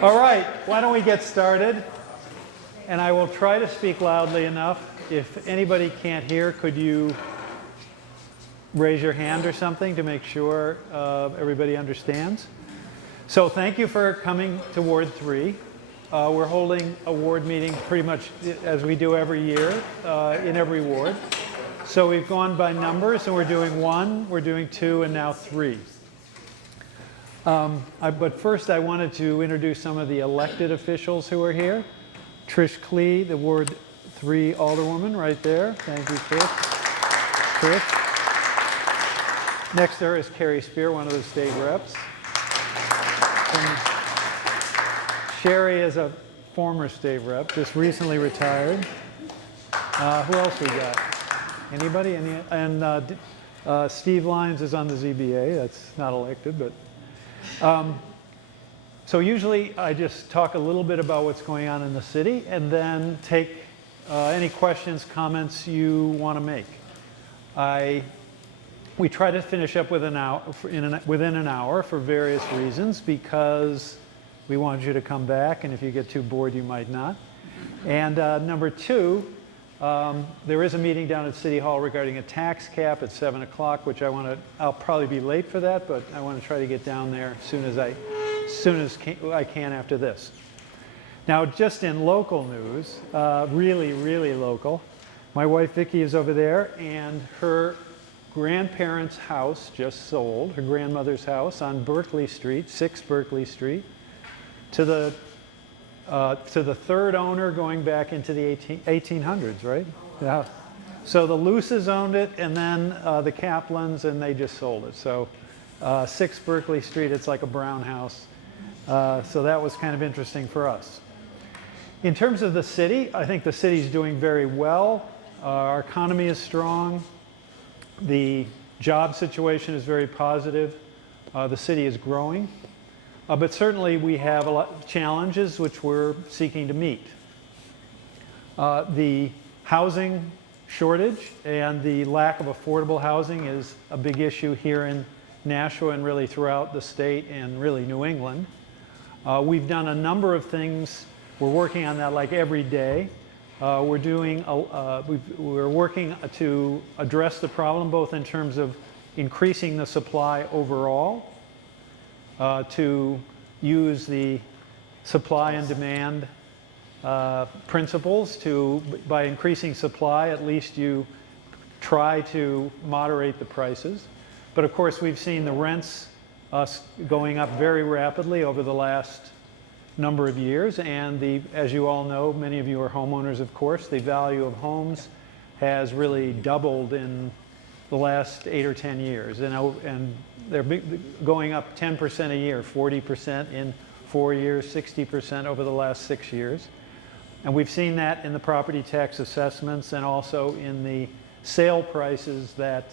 All right, why don't we get started? And I will try to speak loudly enough. If anybody can't hear, could you raise your hand or something to make sure everybody understands? So thank you for coming to Ward 3. We're holding a ward meeting pretty much as we do every year in every ward. So we've gone by numbers, and we're doing 1, we're doing 2, and now 3. But first I wanted to introduce some of the elected officials who are here. Trish Klee, the Ward 3 Alderwoman right there. Thank you, Trish. Next there is Carrie Spear, one of the state reps. And Sherry is a former state rep, just recently retired. Who else we got? Anybody? And Steve Lyons is on the ZBA. That's not elected, but... So usually I just talk a little bit about what's going on in the city and then take any questions, comments you want to make. We try to finish up within an hour for various reasons, because we want you to come back, and if you get too bored you might not. And number 2, there is a meeting down at City Hall regarding a tax cap at 7 o'clock, which I'll probably be late for that, but I want to try to get down there as soon as I can after this. Now, just in local news, really local, my wife Vicki is over there, and her grandparents' house just sold, her grandmother's house on Berkeley Street, 6 Berkeley Street, to the third owner going back into the 1800s, right? Yeah. So the Luces owned it, and then the Kaplans, and they just sold it. So 6 Berkeley Street, it's like a brown house. So that was kind of interesting for us. In terms of the city, I think the city's doing very well. Our economy is strong. The job situation is very positive. The city is growing. But certainly we have a lot of challenges which we're seeking to meet. The housing shortage and the lack of affordable housing is a big issue here in Nashua and really throughout the state and really New England. We've done a number of things. We're working on that like every day. We're working to address the problem both in terms of increasing the supply overall, to use the supply and demand principles by increasing supply, at least you try to moderate the prices. But of course, we've seen the rents going up very rapidly over the last number of years, and as you all know, many of you are homeowners, of course, the value of homes has really doubled in the last 8 or 10 years, and they're going up 10% a year, 40% in 4 years, 60% over the last 6 years. And we've seen that in the property tax assessments and also in the sale prices that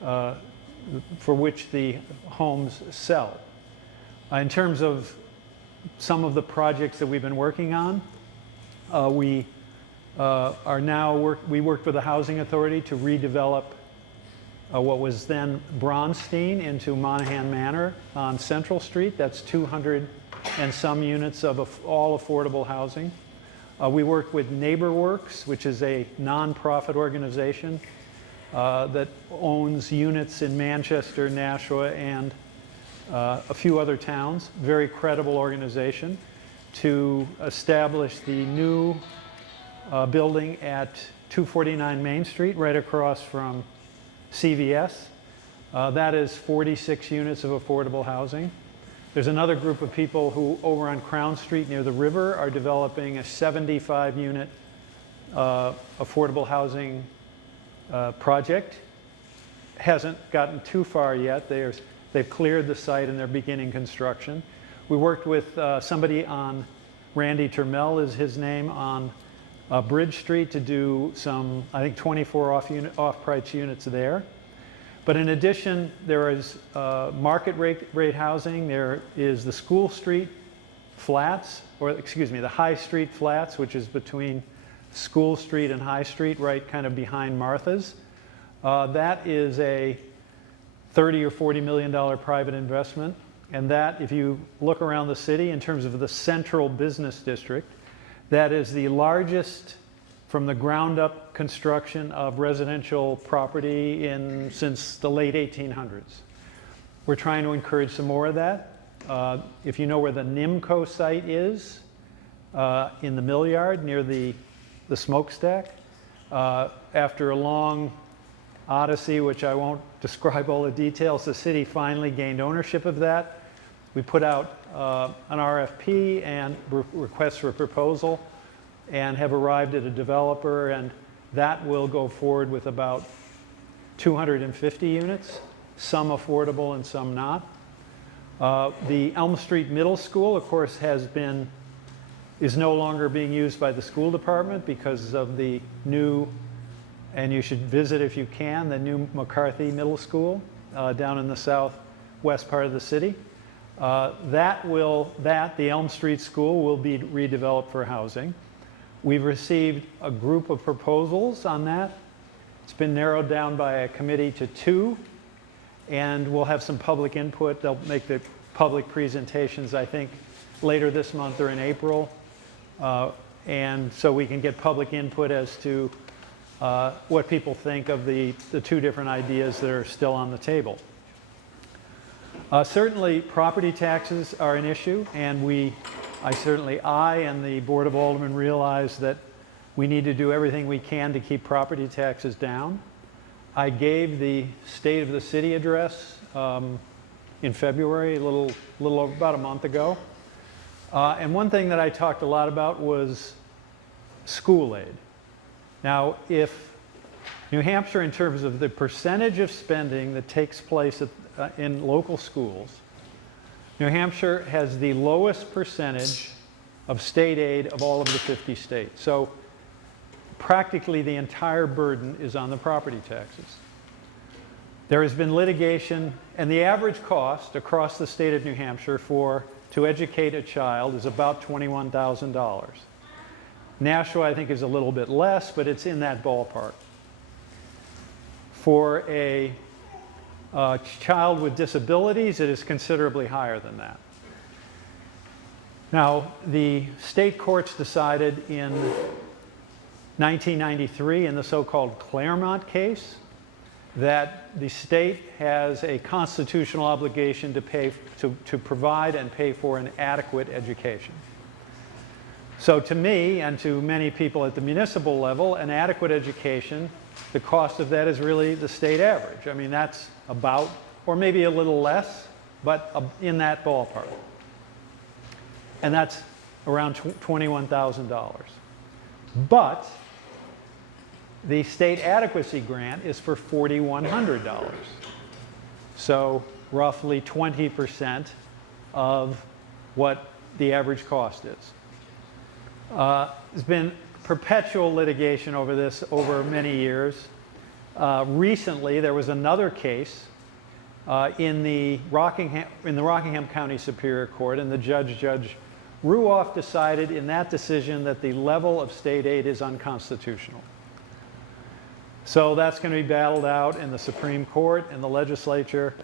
for which the homes sell. In terms of some of the projects that we've been working on, we worked with the Housing Authority to redevelop what was then Bronstein into Monahan Manor on Central Street. That's 200 and some units of all affordable housing. We worked with NeighborWorks, which is a nonprofit organization that owns units in Manchester, Nashua, and a few other towns. Very credible organization, to establish the new building at 249 Main Street, right across from CVS. That is 46 units of affordable housing. There's another group of people who, over on Crown Street near the river, are developing a 75-unit affordable housing project. Hasn't gotten too far yet. They've cleared the site and they're beginning construction. We worked with somebody on, Randy Termel is his name, on Bridge Street to do some, I think, 24 off-price units there. But in addition, there is market rate housing. There is the School Street flats, or excuse me, the High Street flats, which is between School Street and High Street, right kind of behind Martha's. That is a $30 or $40 million private investment. And that, if you look around the city in terms of the central business district, that is the largest from the ground up construction of residential property since the late 1800s. We're trying to encourage some more of that. If you know where the NIMCO site is, in the mill yard near the smokestack, after a long odyssey, which I won't describe all the details, the city finally gained ownership of that. We put out an RFP and request for proposal and have arrived at a developer, and that will go forward with about 250 units, some affordable and some not. The Elm Street Middle School, of course, is no longer being used by the school department because of the new, and you should visit if you can, the new McCarthy Middle School down in the southwest part of the city. The Elm Street School will be redeveloped for housing. We've received a group of proposals on that. It's been narrowed down by a committee to 2, and we'll have some public input. They'll make the public presentations, I think, later this month or in April. And so we can get public input as to what people think of the 2 different ideas that are still on the table. Certainly, property taxes are an issue, and I and the Board of Aldermen realize that we need to do everything we can to keep property taxes down. I gave the State of the City address in February, about a month ago. And one thing that I talked a lot about was school aid. Now, if New Hampshire, in terms of the percentage of spending that takes place in local schools, New Hampshire has the lowest percentage of state aid of all of the 50 states. So practically the entire burden is on the property taxes. There has been litigation, and the average cost across the state of New Hampshire to educate a child is about $21,000. Nashua, I think, is a little bit less, but it's in that ballpark. For a child with disabilities, it is considerably higher than that. Now, the state courts decided in 1993 in the so-called Claremont case that the state has a constitutional obligation to provide and pay for an adequate education. So to me and to many people at the municipal level, an adequate education, the cost of that is really the state average. I mean, that's about, or maybe a little less, but in that ballpark. And that's around $21,000. But the state adequacy grant is for $4,100. So roughly 20% of what the average cost is. There's been perpetual litigation over this over many years. Recently, there was another case in the Rockingham County Superior Court, and Judge Ruoff decided in that decision that the level of state aid is unconstitutional. So that's going to be battled out in the Supreme Court and the legislature.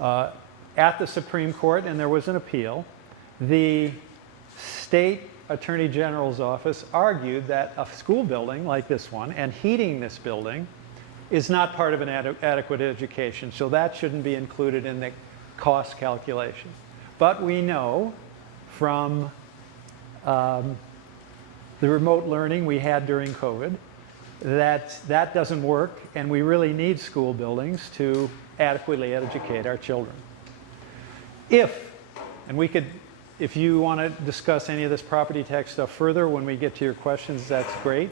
At the Supreme Court, and there was an appeal, the state Attorney General's office argued that a school building like this one and heating this building is not part of an adequate education, so that shouldn't be included in the cost calculation. But we know from the remote learning we had during COVID that doesn't work, and we really need school buildings to adequately educate our children. If you want to discuss any of this property tax stuff further when we get to your questions, that's great.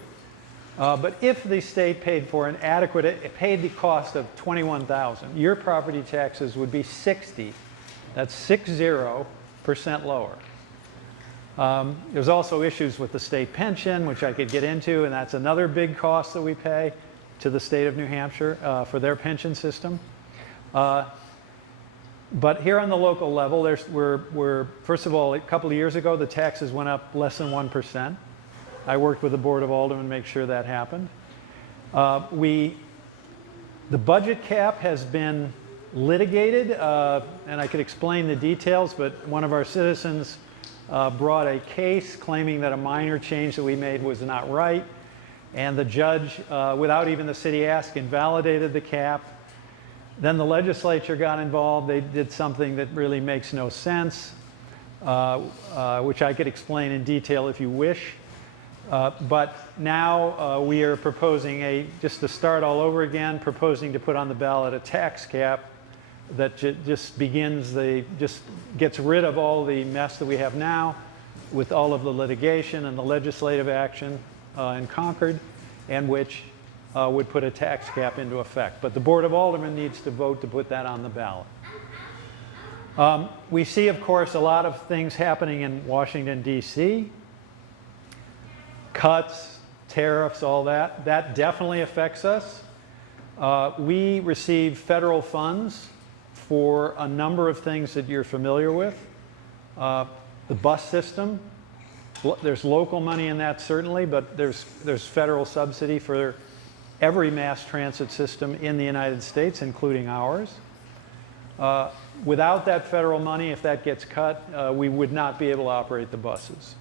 But if the state paid the cost of $21,000, your property taxes would be 60%. That's 60% lower. There's also issues with the state pension, which I could get into, and that's another big cost that we pay to the state of New Hampshire for their pension system. But here on the local level, first of all, a couple of years ago, the taxes went up less than 1%. I worked with the Board of Aldermen to make sure that happened. The budget cap has been litigated, and I could explain the details, but one of our citizens brought a case claiming that a minor change that we made was not right, and the judge, without even the city asking, invalidated the cap. Then the legislature got involved. They did something that really makes no sense, which I could explain in detail if you wish. But now we are proposing just to start all over again, proposing to put on the ballot a tax cap that just gets rid of all the mess that we have now with all of the litigation and the legislative action in Concord, and which would put a tax cap into effect. But the Board of Aldermen needs to vote to put that on the ballot. We see, of course, a lot of things happening in Washington, D.C. Cuts, tariffs, all that. That definitely affects us. We receive federal funds for a number of things that you're familiar with. The bus system, there's local money in that certainly, but there's federal subsidy for every mass transit system in the United States, including ours. Without that federal money, if that gets cut, we would not be able to operate the buses.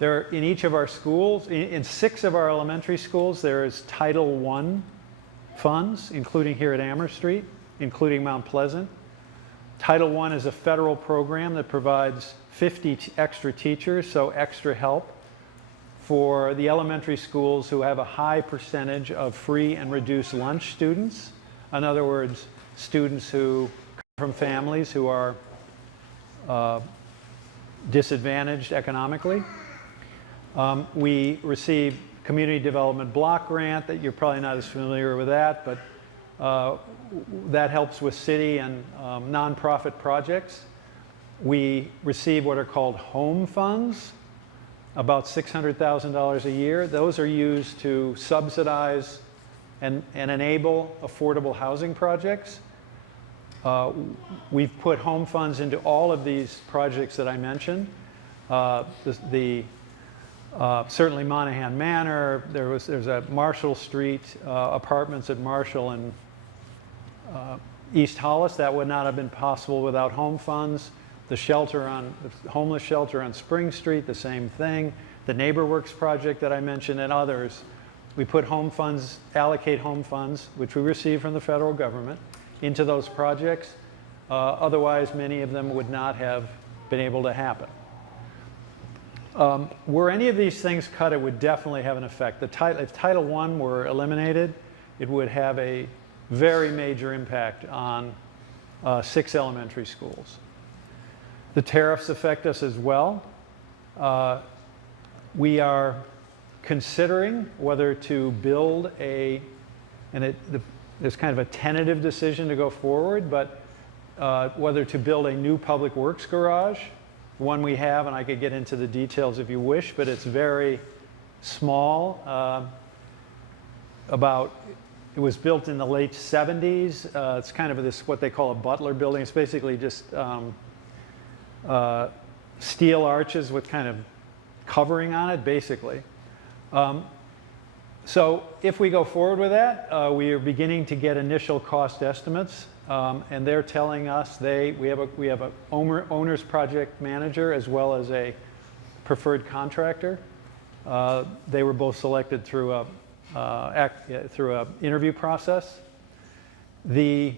In each of our schools, in 6 of our elementary schools, there is Title I funds, including here at Amherst Street, including Mount Pleasant. Title I is a federal program that provides 50 extra teachers, so extra help for the elementary schools who have a high percentage of free and reduced lunch students. In other words, students who come from families who are disadvantaged economically. We receive Community Development Block Grant, that you're probably not as familiar with that, but that helps with city and nonprofit projects. We receive what are called home funds, about $600,000 a year. Those are used to subsidize and enable affordable housing projects. We've put home funds into all of these projects that I mentioned. Certainly Monahan Manor, there's a Marshall Street apartments at Marshall and East Hollis. That would not have been possible without home funds. The homeless shelter on Spring Street, the same thing. The NeighborWorks project that I mentioned and others. We put home funds, allocate home funds, which we receive from the federal government, into those projects. Otherwise, many of them would not have been able to happen. Were any of these things cut, it would definitely have an effect. If Title I were eliminated, it would have a very major impact on 6 elementary schools. The tariffs affect us as well. We are considering whether to build there's kind of a tentative decision to go forward, but whether to build a new public works garage. One we have, and I could get into the details if you wish, but it's very small. It was built in the late 70s. It's kind of what they call a butler building. It's basically just steel arches with kind of covering on it, basically. So if we go forward with that, we are beginning to get initial cost estimates, and they're telling us we have a owner's project manager as well as a preferred contractor. They were both selected through a interview process. They're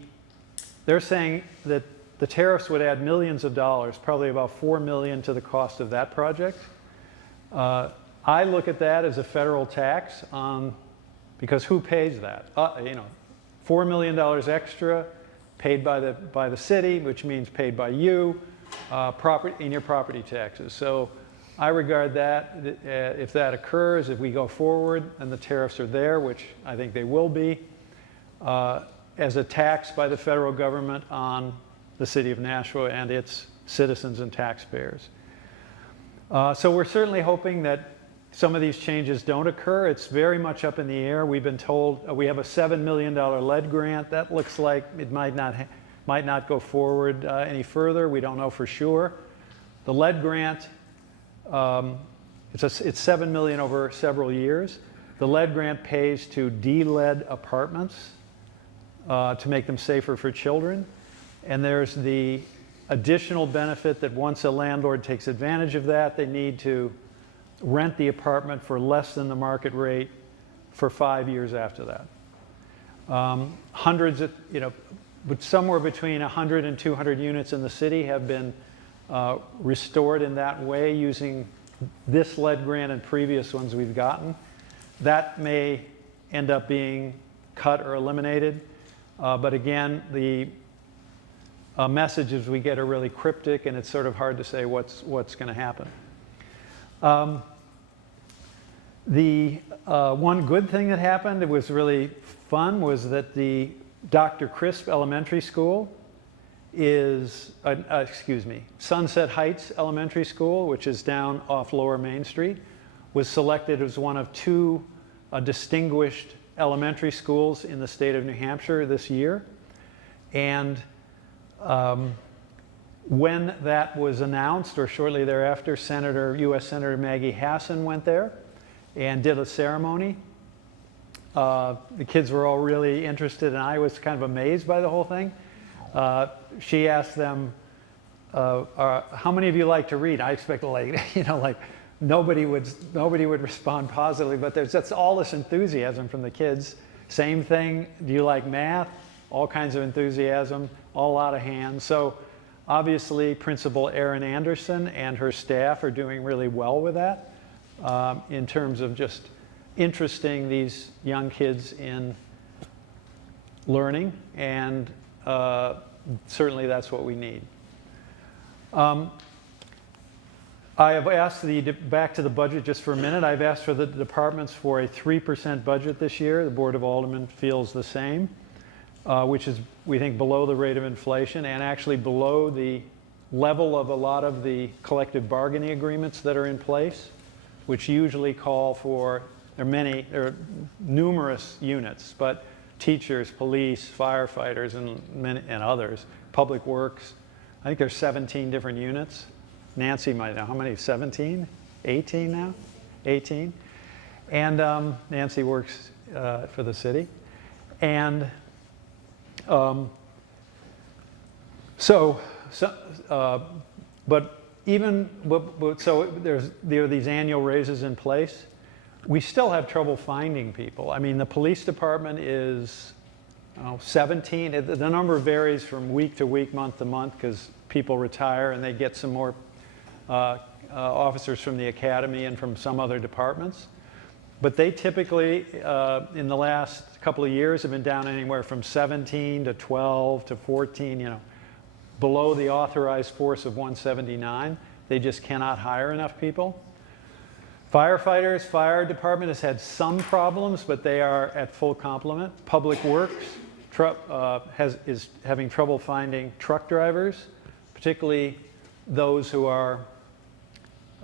saying that the tariffs would add millions of dollars, probably about $4 million to the cost of that project. I look at that as a federal tax because who pays that? $4 million extra paid by the city, which means paid by you in your property taxes. So I regard that, if that occurs, if we go forward and the tariffs are there, which I think they will be, as a tax by the federal government on the city of Nashua and its citizens and taxpayers. So we're certainly hoping that some of these changes don't occur. It's very much up in the air. We've been told we have a $7 million lead grant. That looks like it might not go forward any further. We don't know for sure. The lead grant, it's $7 million over several years. The lead grant pays to de-lead apartments. to make them safer for children. And there's the additional benefit that once a landlord takes advantage of that, they need to rent the apartment for less than the market rate for 5 years after that. Hundreds of, but somewhere between 100 and 200 units in the city have been restored in that way using this lead grant and previous ones we've gotten. That may end up being cut or eliminated. But again, the messages we get are really cryptic, and it's sort of hard to say what's going to happen. The one good thing that happened, it was really fun, was that the Dr. Crisp Elementary School is, Sunset Heights Elementary School, which is down off Lower Main Street, was selected as one of 2 distinguished elementary schools in the state of New Hampshire this year. And when that was announced, or shortly thereafter, U.S. Senator Maggie Hassan went there and did a ceremony. The kids were all really interested, and I was kind of amazed by the whole thing. She asked them, how many of you like to read? I expected like nobody would respond positively, but there's just all this enthusiasm from the kids. Same thing, do you like math? All kinds of enthusiasm, all out of hand. So obviously Principal Erin Anderson and her staff are doing really well with that in terms of just interesting these young kids in learning, and certainly that's what we need. I have asked back to the budget just for a minute, I've asked for the departments for a 3% budget this year. The Board of Aldermen feels the same, which is, we think, below the rate of inflation and actually below the level of a lot of the collective bargaining agreements that are in place, which usually call for, there are numerous units, but teachers, police, firefighters, and others, public works. I think there's 17 different units. Nancy might know how many, 17? 18 now? 18. And Nancy works for the city. And but there are these annual raises in place. We still have trouble finding people. I mean, the police department is 17. The number varies from week to week, month to month, because people retire and they get some more officers from the academy and from some other departments. But they typically, in the last couple of years, have been down anywhere from 17 to 12 to 14, below the authorized force of 179. They just cannot hire enough people. Firefighters, fire department has had some problems, but they are at full complement. Public Works is having trouble finding truck drivers, particularly those who are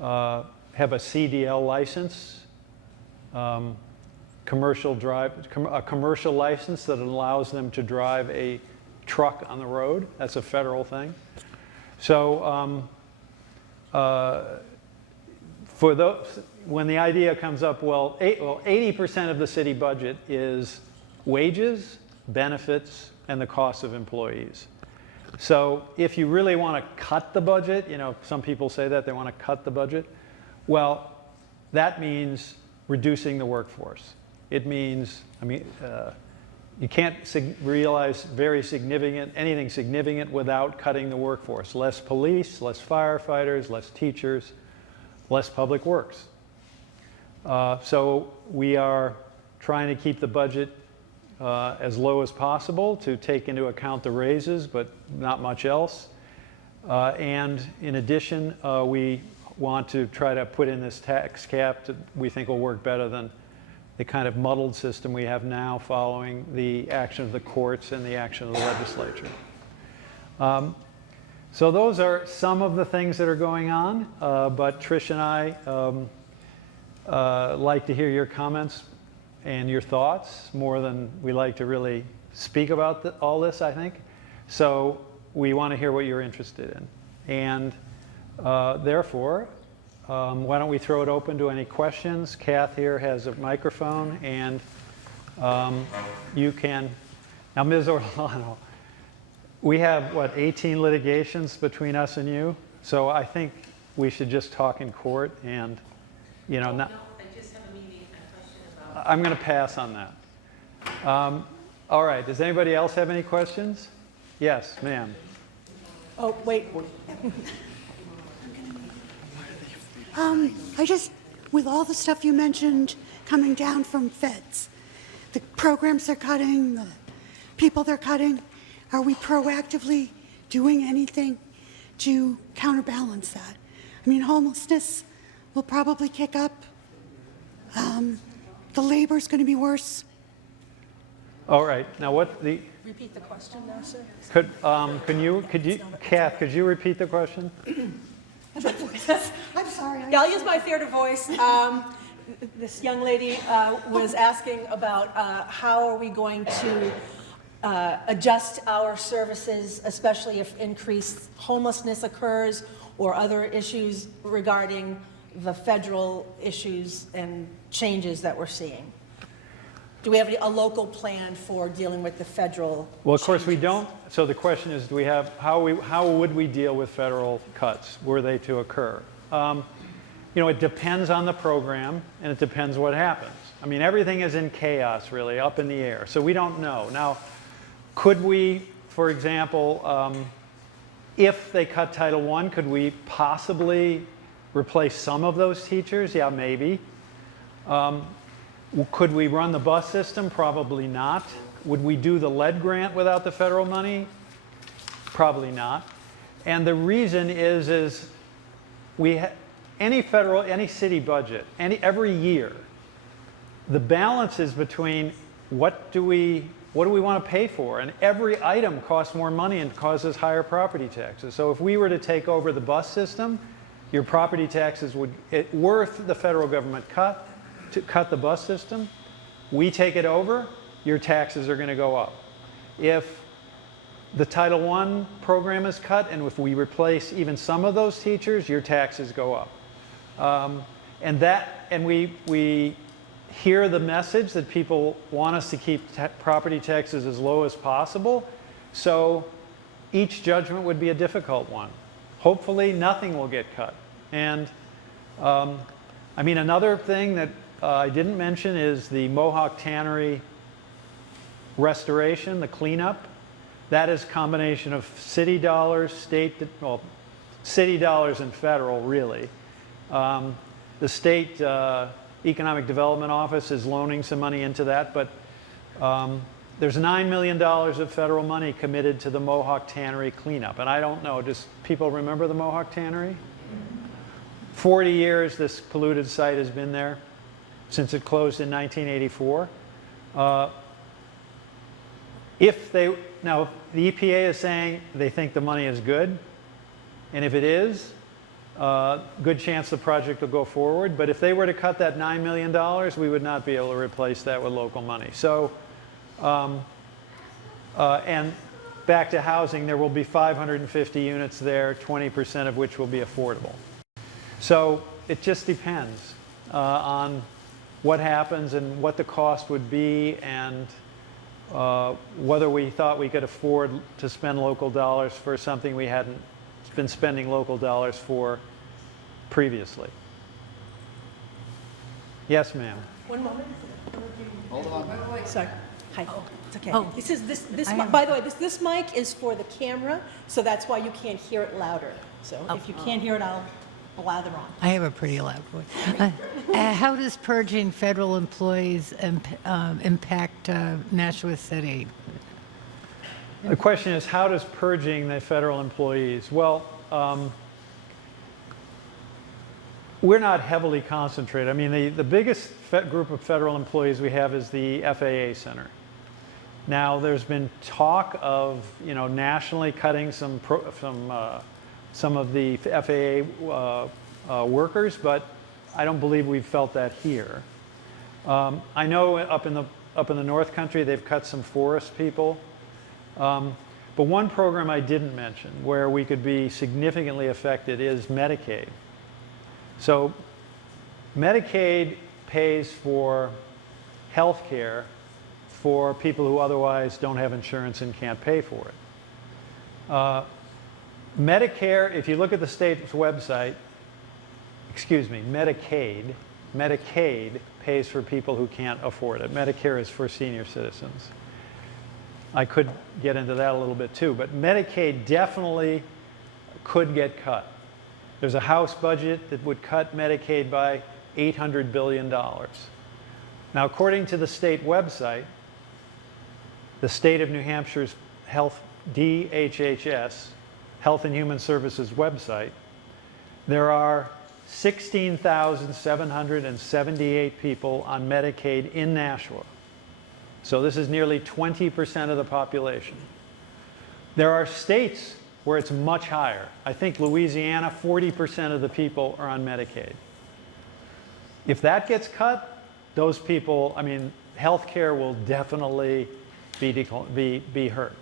have a CDL license, a commercial license that allows them to drive a truck on the road. That's a federal thing. So for those, when the idea comes up, 80% of the city budget is wages, benefits, and the cost of employees. So if you really want to cut the budget, some people say that they want to cut the budget. Well, that means reducing the workforce. It means, you can't realize anything significant without cutting the workforce. Less police, less firefighters, less teachers, less public works. So we are trying to keep the budget as low as possible to take into account the raises, but not much else. And in addition, we want to try to put in this tax cap that we think will work better than the kind of muddled system we have now following the action of the courts and the action of the legislature. So those are some of the things that are going on, but Trish and I like to hear your comments and your thoughts more than we like to really speak about all this, I think. So we want to hear what you're interested in. And therefore, why don't we throw it open to any questions? Kath here has a microphone, and you can Now, Ms. Orlano, we have, what, 18 litigations between us and you? So I think we should just talk in court and, you know, not. No, I just have a question about. I'm going to pass on that. All right, does anybody else have any questions? Yes, ma'am. Oh, wait. With all the stuff you mentioned coming down from feds, the programs they're cutting, the people they're cutting, are we proactively doing anything to counterbalance that? I mean, homelessness will probably kick up. The labor's going to be worse. All right, now what the, Repeat the question now, sir. Kath, could you repeat the question? I'm sorry. Yeah, I'll use my theater voice. This young lady was asking about how are we going to adjust our services, especially if increased homelessness occurs or other issues regarding the federal issues and changes that we're seeing. Do we have a local plan for dealing with the federal Well, of course we changes? don't. So the question is, do we have, how would we deal with federal cuts were they to occur? You know, it depends on the program and it depends what happens. I mean, everything is in chaos, really, up in the air. So we don't know. Now, could we, for example, if they cut Title I, could we possibly replace some of those teachers? Yeah, maybe. Could we run the bus system? Probably not. Would we do the lead grant without the federal money? Probably not. And the reason is any city budget, every year, the balance is between what do we want to pay for? And every item costs more money and causes higher property taxes. So if we were to take over the bus system, your property taxes would, worth the federal government to cut the bus system, we take it over, your taxes are going to go up. If the Title I program is cut and if we replace even some of those teachers, your taxes go up. And we hear the message that people want us to keep property taxes as low as possible. So each judgment would be a difficult one. Hopefully nothing will get cut. And I mean, another thing that I didn't mention is the Mohawk Tannery restoration, the cleanup. That is a combination of city dollars, city dollars and federal, really. The state Economic Development Office is loaning some money into that, but there's $9 million of federal money committed to the Mohawk Tannery cleanup. And I don't know, does people remember the Mohawk Tannery? 40 years this polluted site has been there, since it closed in 1984. Now, the EPA is saying they think the money is good, and if it is, good chance the project will go forward. But if they were to cut that $9 million, we would not be able to replace that with local money. So, and back to housing, there will be 550 units there, 20% of which will be affordable. So it just depends on what happens and what the cost would be and whether we thought we could afford to spend local dollars for something we hadn't been spending local dollars for previously. Yes, ma'am. One moment. Hold on. Sorry. Hi. It's okay. Oh. By the way, this mic is for the camera, so that's why you can't hear it louder. So if you can't hear it, I'll blather on. I have a pretty loud voice. How does purging federal employees impact Nashua City? The question is, how does purging the federal employees? Well, we're not heavily concentrated. I mean, the biggest group of federal employees we have is the FAA Center. Now, there's been talk of, you know, nationally cutting some of the FAA workers, but I don't believe we've felt that here. I know up in the North Country they've cut some forest people, but one program I didn't mention where we could be significantly affected is Medicaid. So Medicaid pays for health care for people who otherwise don't have insurance and can't pay for it. Medicare, if you look at the state's website, excuse me, Medicaid pays for people who can't afford it. Medicare is for senior citizens. I could get into that a little bit too, but Medicaid definitely could get cut. There's a House budget that would cut Medicaid by $800 billion. Now, according to the state website, the state of New Hampshire's DHHS, Health and Human Services website, there are 16,778 people on Medicaid in Nashua. So this is nearly 20% of the population. There are states where it's much higher. I think Louisiana, 40% of the people are on Medicaid. If that gets cut, those people, I mean, healthcare will definitely be hurt.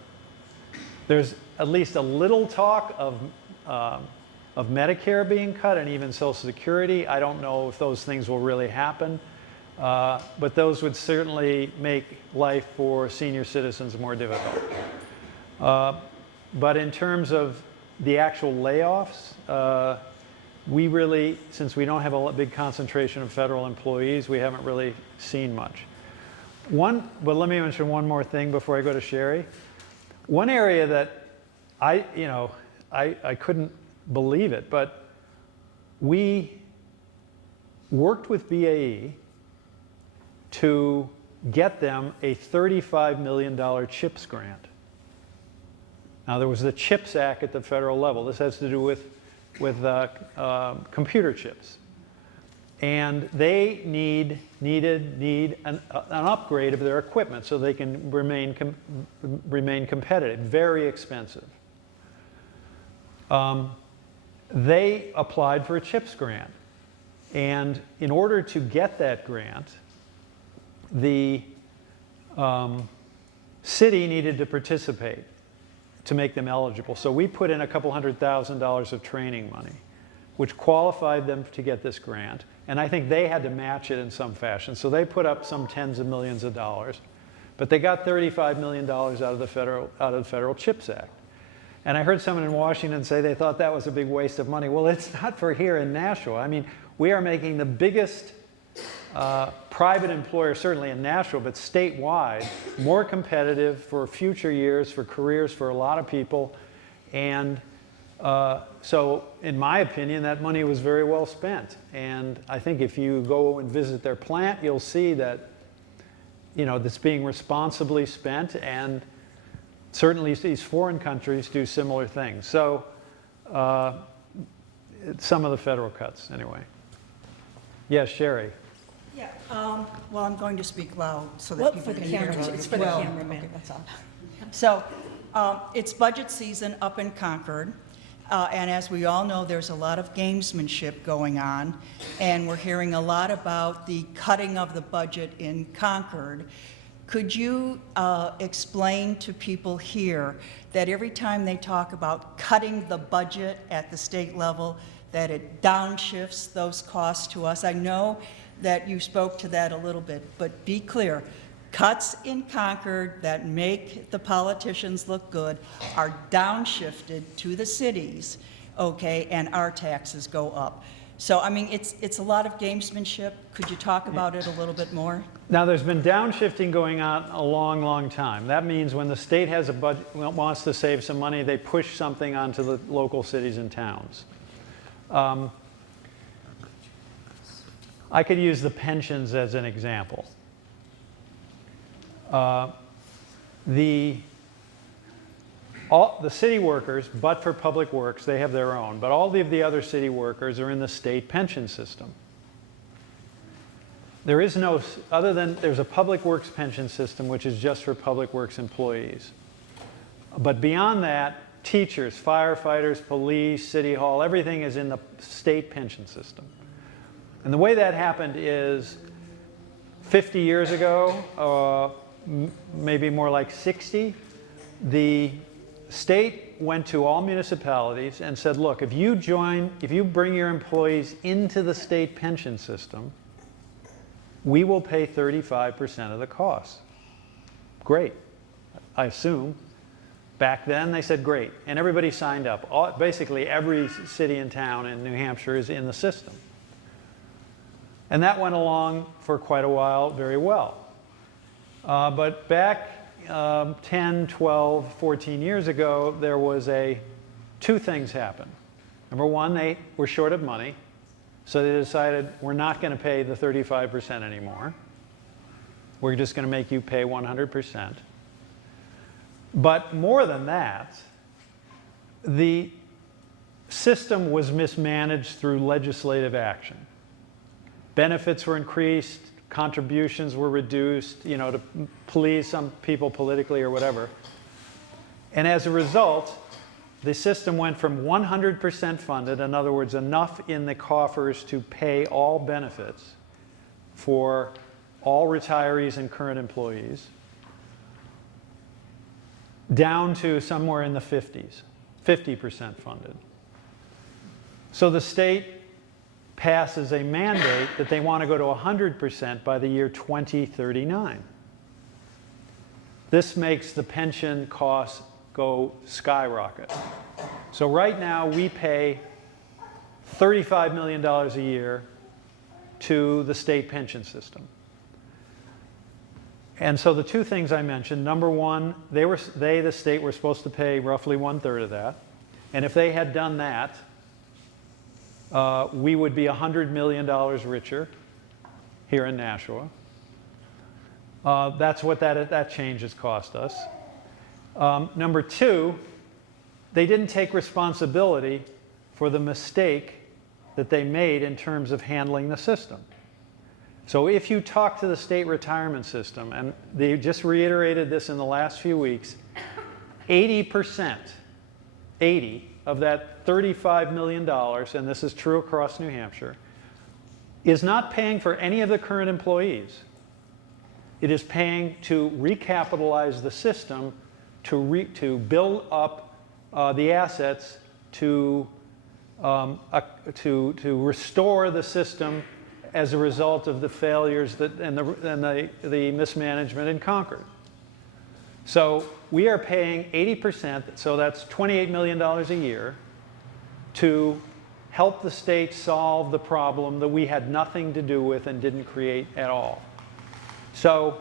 There's at least a little talk of Medicare being cut and even Social Security. I don't know if those things will really happen, but those would certainly make life for senior citizens more difficult. But in terms of the actual layoffs, we really, since we don't have a big concentration of federal employees, we haven't really seen much. But let me mention one more thing before I go to Sherry. One area that I couldn't believe it, but we worked with BAE to get them a $35 million CHIPS grant. Now, there was the CHIPS Act at the federal level. This has to do with computer chips. And they need an upgrade of their equipment so they can remain competitive. Very expensive. They applied for a CHIPS grant. And in order to get that grant, the city needed to participate to make them eligible. So we put in a couple $100,000 of training money, which qualified them to get this grant. And I think they had to match it in some fashion. So they put up some tens of millions of dollars. But they got $35 million out of the Federal CHIPS Act. And I heard someone in Washington say they thought that was a big waste of money. Well, it's not for here in Nashua. I mean, we are making the biggest private employer, certainly in Nashua, but statewide, more competitive for future years, for careers for a lot of people. And so, in my opinion, that money was very well spent. And I think if you go and visit their plant, you'll see that, that's being responsibly spent. And certainly these foreign countries do similar things. So, some of the federal cuts, anyway. Yes, Sherry. Yeah, well, I'm going to speak loud so that Well, people for the can hear camera, me. it's for the Well, cameraman. okay, that's all. So, it's budget season up in Concord, and as we all know, there's a lot of gamesmanship going on, and we're hearing a lot about the cutting of the budget in Concord. Could you explain to people here that every time they talk about cutting the budget at the state level, that it downshifts those costs to us? I know that you spoke to that a little bit, but be clear. Cuts in Concord that make the politicians look good are downshifted to the cities, okay, and our taxes go up. So, I mean, it's a lot of gamesmanship. Could you talk about it a little bit more? Now, there's been downshifting going on a long, long time. That means when the state has a budget, wants to save some money, they push something onto the local cities and towns. I could use the pensions as an example. The city workers, but for public works, they have their own. But all of the other city workers are in the state pension system. There is no, other than there's a public works pension system, which is just for public works employees. But beyond that, teachers, firefighters, police, city hall, everything is in the state pension system. And the way that happened is 50 years ago, maybe more like 60, the state went to all municipalities and said, look, if you bring your employees into the state pension system, we will pay 35% of the cost. great, I assume. Back then, they said great, and everybody signed up. Basically, every city and town in New Hampshire is in the system. And that went along for quite a while very well. But back 10, 12, 14 years ago, there was two things happened. Number one, they were short of money, so they decided we're not going to pay the 35% anymore. We're just going to make you pay 100%. But more than that, the system was mismanaged through legislative action. Benefits were increased, contributions were reduced, to please some people politically or whatever. And as a result, the system went from 100% funded, in other words, enough in the coffers to pay all benefits for all retirees and current employees, down to somewhere in the 50s, 50% funded. So the state passes a mandate that they want to go to 100% by the year 2039. This makes the pension costs go skyrocket. So right now we pay $35 million a year to the state pension system. And so the two things I mentioned, number one, the state, were supposed to pay roughly 1/3 of that. And if they had done that, we would be $100 million richer here in Nashua. That's what that change has cost us. Number two, they didn't take responsibility for the mistake that they made in terms of handling the system. So if you talk to the state retirement system, and they just reiterated this in the last few weeks, 80% of that $35 million, and this is true across New Hampshire, is not paying for any of the current employees. It is paying to recapitalize the system, to build up the assets, to restore the system as a result of the failures and the mismanagement in Concord. So we are paying 80%, so that's $28 million a year, to help the state solve the problem that we had nothing to do with and didn't create at all. So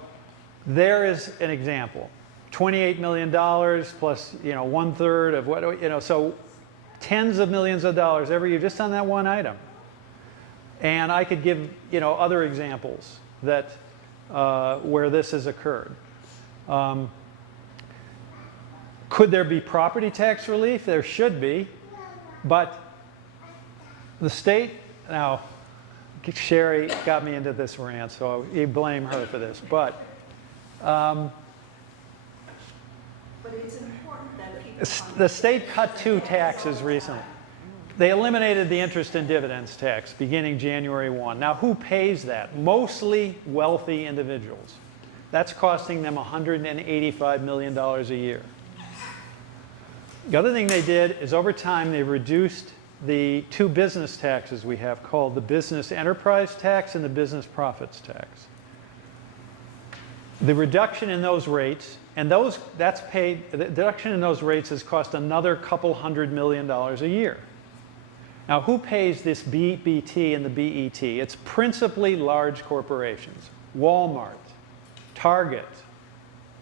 there is an example. $28 million plus 1/3 of what, so tens of millions of dollars every year just on that one item. And I could give other examples that where this has occurred. Could there be property tax relief? There should be, but the state, now Sherry got me into this rant, so you blame her for this, but it's important that people... The state cut two taxes recently. They eliminated the interest and dividends tax beginning January 1. Now, who pays that? Mostly wealthy individuals. That's costing them $185 million a year. The other thing they did is over time they reduced the two business taxes we have called the business enterprise tax and the business profits tax. The reduction in those rates, and that's paid, the reduction in those rates has cost another couple $100 million a year. Now, who pays this BBT and the BET? It's principally large corporations. Walmart, Target.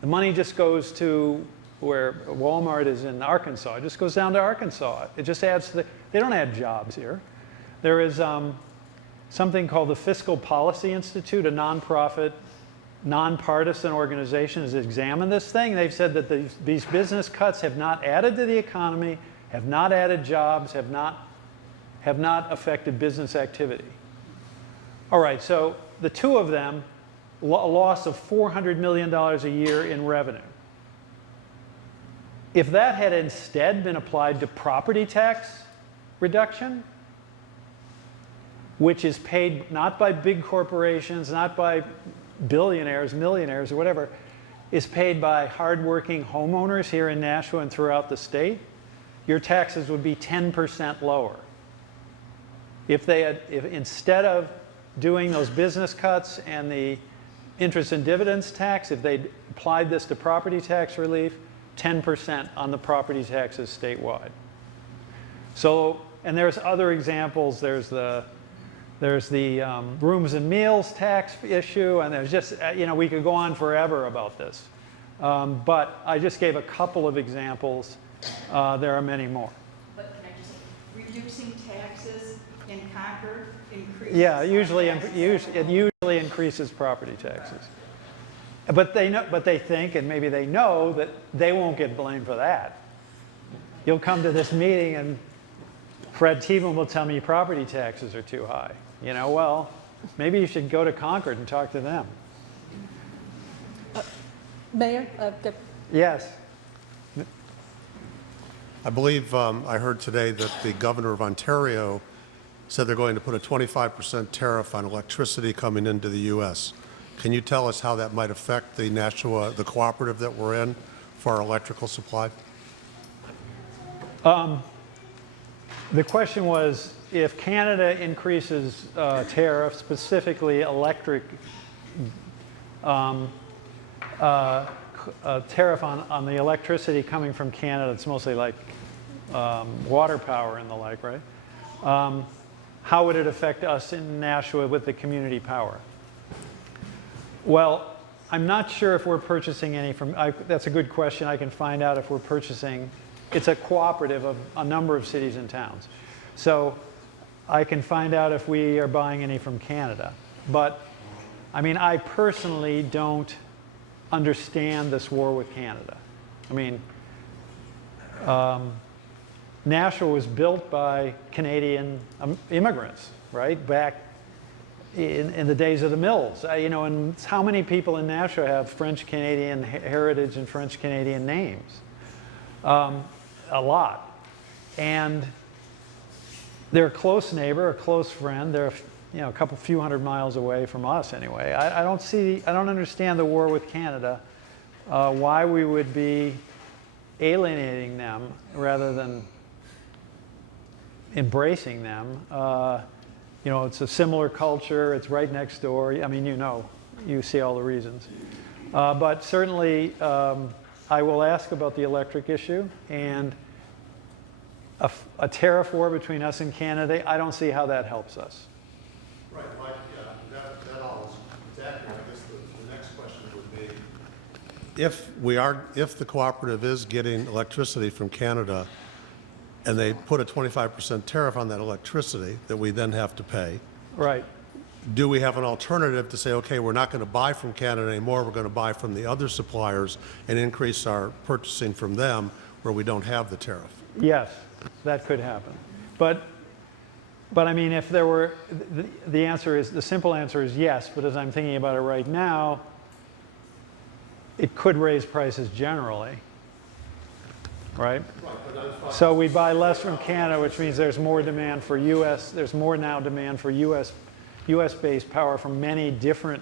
The money just goes to where Walmart is in Arkansas. It just goes down to Arkansas. It just adds to they don't add jobs here. There is something called the Fiscal Policy Institute, a nonprofit, nonpartisan organization has examined this thing. They've said that these business cuts have not added to the economy, have not added jobs, have not affected business activity. All right, so the two of them, a loss of $400 million a year in revenue. If that had instead been applied to property tax reduction, which is paid not by big corporations, not by billionaires, millionaires, or whatever, is paid by hardworking homeowners here in Nashua and throughout the state, your taxes would be 10% lower. If instead of doing those business cuts and the interest and dividends tax, if they'd applied this to property tax relief, 10% on the property taxes statewide. So, and there's other examples. There's the rooms and meals tax issue, and there's just, we could go on forever about this. But I just gave a couple of examples. There are many more. But can I just, reducing taxes in Concord increases? Yeah, it usually taxes. increases property taxes. But they think, and maybe they know, that they won't get blamed for that. You'll come to this meeting and Fred Tiemann will tell me property taxes are too high. Well, maybe you should go to Concord and talk to them. Mayor? Yes. I believe I heard today that the governor of Ontario said they're going to put a 25% tariff on electricity coming into the U.S. Can you tell us how that might affect the cooperative that we're in for our electrical supply? The question was, if Canada increases tariffs, specifically electric tariff on the electricity coming from Canada, it's mostly like water power and the like, right? How would it affect us in Nashua with the community power? Well, I'm not sure if we're purchasing any from, that's a good question. I can find out if we're purchasing. It's a cooperative of a number of cities and towns. So I can find out if we are buying any from Canada. But, I mean, I personally don't understand this war with Canada. I mean, Nashua was built by Canadian immigrants, right? Back in the days of the mills. And how many people in Nashua have French-Canadian heritage and French-Canadian names? A lot. And they're a close neighbor, a close friend. They're a few hundred miles away from us anyway. I don't understand the war with Canada, why we would be alienating them rather than embracing them. It's a similar culture, it's right next door. I mean, you see all the reasons. But certainly, I will ask about the electric issue, and a tariff war between us and Canada, I don't see how that helps us. Right, Mike, that all is accurate. I guess the next question would be, if the cooperative is getting electricity from Canada and they put a 25% tariff on that electricity that we then have to pay, Right. do we have an alternative to say, okay, we're not going to buy from Canada anymore, we're going to buy from the other suppliers and increase our purchasing from them where we don't have the tariff? Yes, that could happen. But I mean, if there were, the simple answer is yes, but as I'm thinking about it right now, it could raise prices generally, right? So we buy less from Canada, which means there's more demand for there's more now demand for US-based power from many different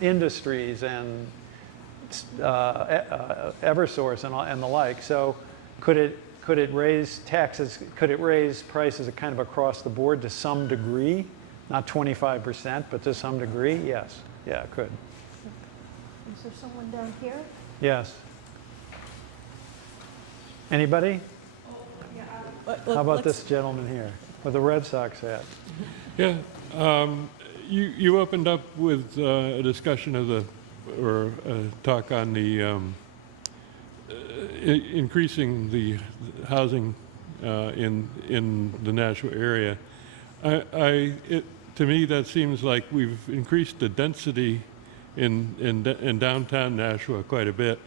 industries and Eversource and the like. So could it raise taxes? Could it raise prices kind of across the board to some degree? Not 25%, but to some degree, yes. Yeah, it could. Is there someone down here? Yes. Anybody? How about this gentleman here with the Red Sox hat? Yeah, you opened up with a discussion of a talk on the increasing the housing in the Nashua area. To me, that seems like we've increased the density in downtown Nashua quite a bit.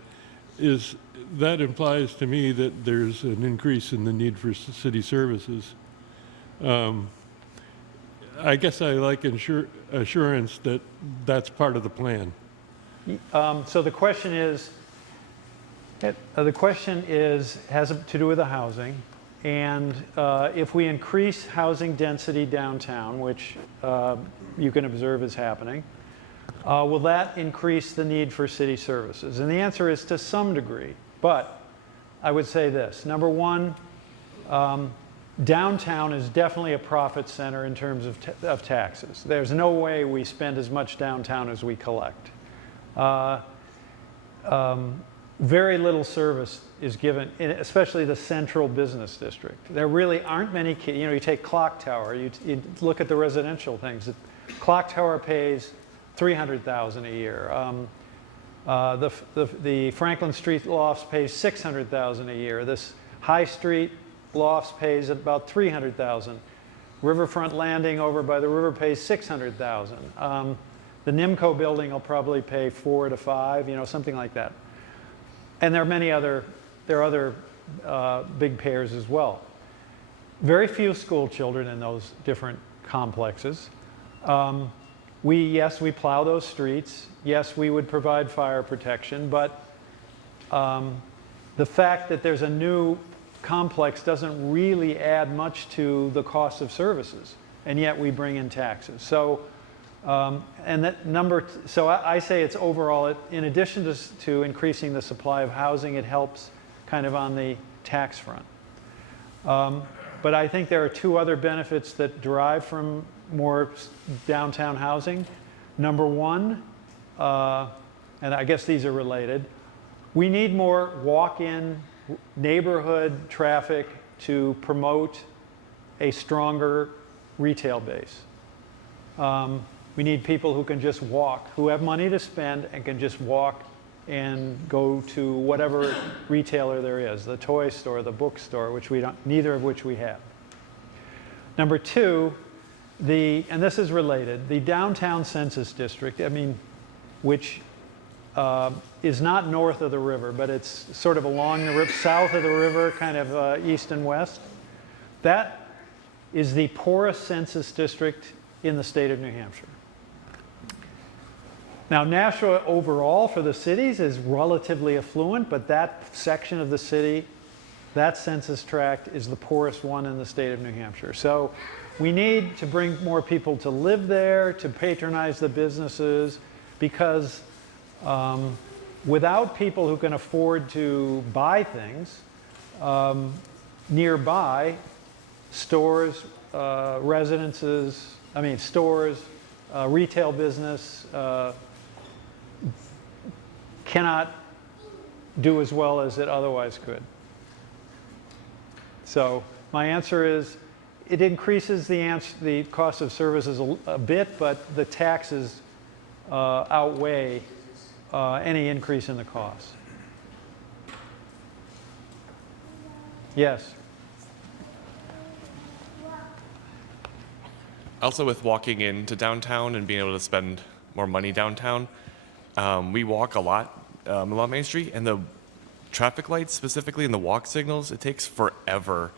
That implies to me that there's an increase in the need for city services. I guess I like assurance that that's part of the plan. So the question has to do with the housing, and if we increase housing density downtown, which you can observe is happening, will that increase the need for city services? And the answer is to some degree, but I would say this. Number one, downtown is definitely a profit center in terms of taxes. There's no way we spend as much downtown as we collect. Very little service is given, especially the central business district. There really aren't many kids. You know, you take Clock Tower, you look at the residential things. Clock Tower pays $300,000 a year. The Franklin Street Lofts pays $600,000 a year. This High Street Lofts pays about $300,000. Riverfront Landing over by the river pays $600,000. The NIMCO building will probably pay 4 to 5, you know, something like that. And there are many other, big payers as well. Very few school children in those different complexes. Yes, we plow those streets. Yes, we would provide fire protection, but the fact that there's a new complex doesn't really add much to the cost of services, and yet we bring in taxes. So, so I say it's overall, in addition to increasing the supply of housing, it helps kind of on the tax front. But I think there are two other benefits that derive from more downtown housing. Number one, and I guess these are related, we need more walk-in neighborhood traffic to promote a stronger retail base. We need people who can just walk, who have money to spend and can just walk and go to whatever retailer there is, the toy store, the bookstore, which neither of which we have. Number two, and this is related, the downtown census district, which is not north of the river, but it's sort of along the river, south of the river, kind of east and west. That is the poorest census district in the state of New Hampshire. Now, Nashua overall for the cities is relatively affluent, but that section of the city, that census tract, is the poorest one in the state of New Hampshire. So we need to bring more people to live there, to patronize the businesses, because without people who can afford to buy things nearby, stores, stores, retail business cannot do as well as it otherwise could. So my answer is, it increases the cost of services a bit, but the taxes outweigh any increase in the cost. Yes. Also, with walking into downtown and being able to spend more money downtown, we walk a lot along Main Street, and the traffic lights, specifically in the walk signals, it takes forever.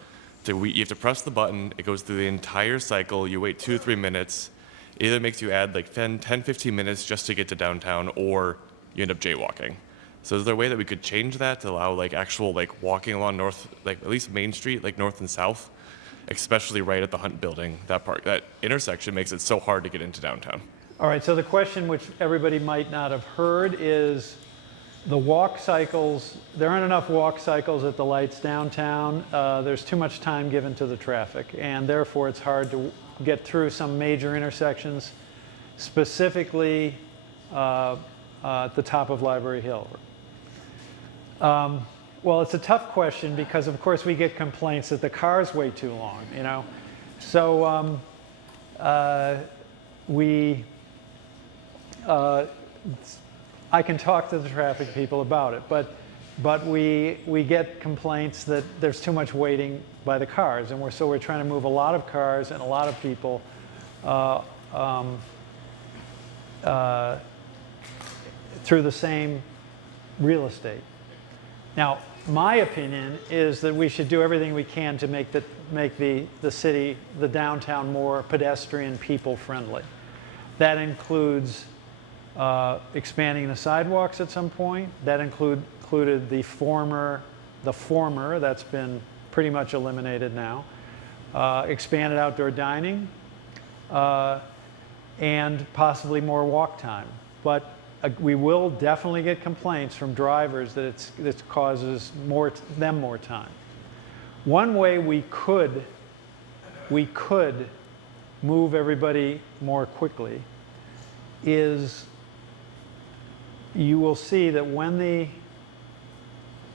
You have to press the button, it goes through the entire cycle, you wait 2 or 3 minutes. It either makes you add like 10, 15 minutes just to get to downtown, or you end up jaywalking. So is there a way that we could change that to allow actual walking along north, at least Main Street, north and south, especially right at the Hunt building, that intersection makes it so hard to get into downtown? All right, so the question which everybody might not have heard is the walk cycles. There aren't enough walk cycles at the lights downtown. There's too much time given to the traffic, and therefore it's hard to get through some major intersections, specifically at the top of Library Hill. Well, it's a tough question because, of course, we get complaints that the car's way too long, you know. So I can talk to the traffic people about it, but we get complaints that there's too much waiting by the cars, and we're trying to move a lot of cars and a lot of people through the same real estate. Now, my opinion is that we should do everything we can to make the city, the downtown, more pedestrian, people friendly. That includes expanding the sidewalks at some point. That included the former, that's been pretty much eliminated now. Expanded outdoor dining, and possibly more walk time. But we will definitely get complaints from drivers that it causes them more time. One way we could move everybody more quickly is you will see that when the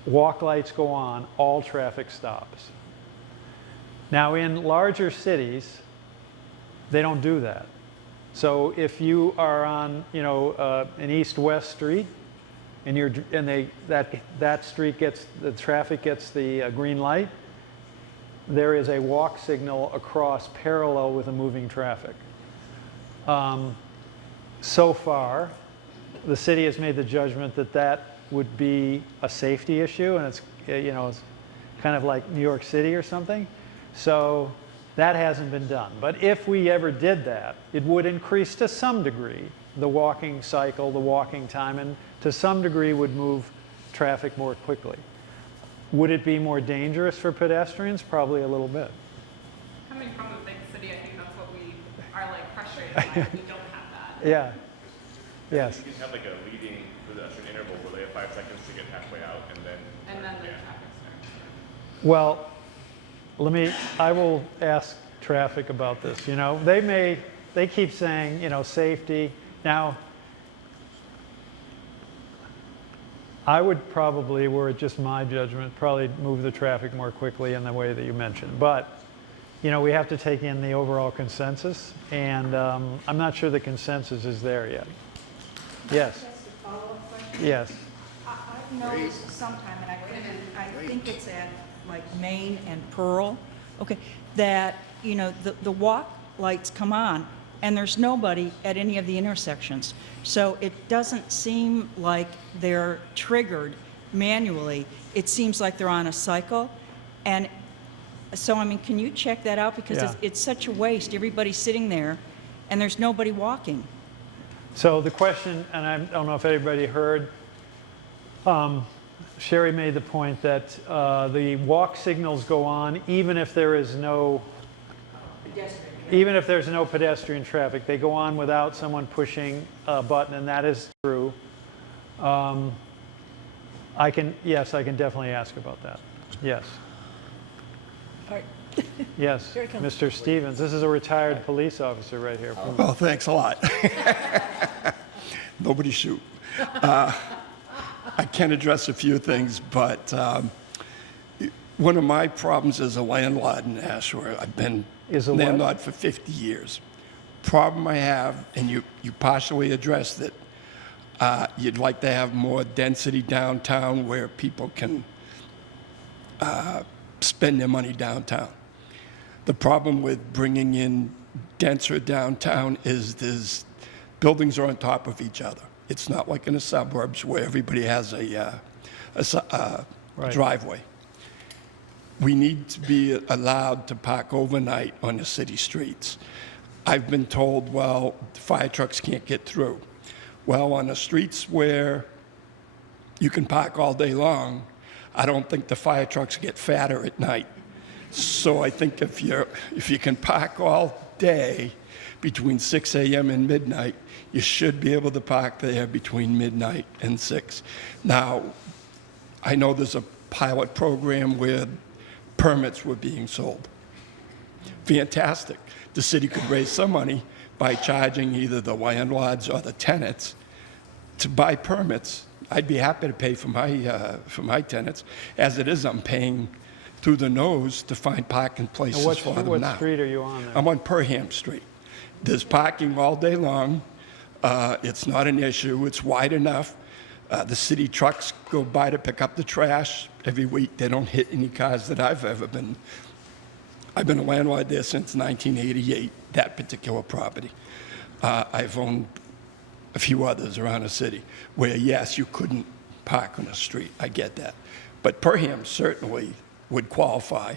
walk lights go on, all traffic stops. Now, in larger cities, they don't do that. So if you are on, an east-west street, and that street gets, the traffic gets the green light, there is a walk signal across parallel with the moving traffic. So far, the city has made the judgment that that would be a safety issue, and it's, it's kind of like New York City or something. So that hasn't been done. But if we ever did that, it would increase to some degree the walking cycle, the walking time, and to some degree would move traffic more quickly. Would it be more dangerous for pedestrians? Probably a little bit. Coming from a big city, I think that's what we are like frustrated by. We don't have that. Yeah. Yes. You can have like a leading pedestrian interval where they have 5 seconds to get halfway out, and then And then the traffic starts. Well, I will ask traffic about this. They keep saying, safety. Now, I would probably, were it just my judgment, probably move the traffic more quickly in the way that you mentioned. But, we have to take in the overall consensus, and I'm not sure the consensus is there yet. Yes. Just a follow-up question. Yes. I've noticed sometime, and I think it's at like Main and Pearl, okay, that, the walk lights come on and there's nobody at any of the intersections. So it doesn't seem like they're triggered manually. It seems like they're on a cycle. And so, can you check that out? Because Yeah. it's such a waste. Everybody's sitting there and there's nobody walking. So the question, and I don't know if anybody heard, Sherry made the point that the walk signals go on even if there is no pedestrian traffic. They go on without someone pushing a button, and that is true. I can definitely ask about that. Yes. Yes, Here it comes. Mr. Stevens. This is a retired police officer right here. Well, thanks a lot. Nobody shoot. I can address a few things, but one of my problems as a landlord in Nashua, I've been Is a what? landlord for 50 years. Problem I have, and you partially addressed it, you'd like to have more density downtown where people can spend their money downtown. The problem with bringing in denser downtown is there's buildings are on top of each other. It's not like in the suburbs where everybody has a Right. driveway. We need to be allowed to park overnight on the city streets. I've been told, well, the fire trucks can't get through. Well, on the streets where you can park all day long, I don't think the fire trucks get fatter at night. So I think if you can park all day between 6 a.m. and midnight, you should be able to park there between midnight and 6. Now, I know there's a pilot program where permits were being sold. Fantastic. The city could raise some money by charging either the landlords or the tenants to buy permits. I'd be happy to pay for my tenants. As it is, I'm paying through the nose to find parking places And for them what now. street are you on there? I'm on Perham Street. There's parking all day long. It's not an issue. It's wide enough. The city trucks go by to pick up the trash every week. They don't hit any cars that I've ever been. I've been a landlord there since 1988, that particular property. I've owned a few others around the city where, yes, you couldn't park on the street. I get that. But Perham certainly would qualify.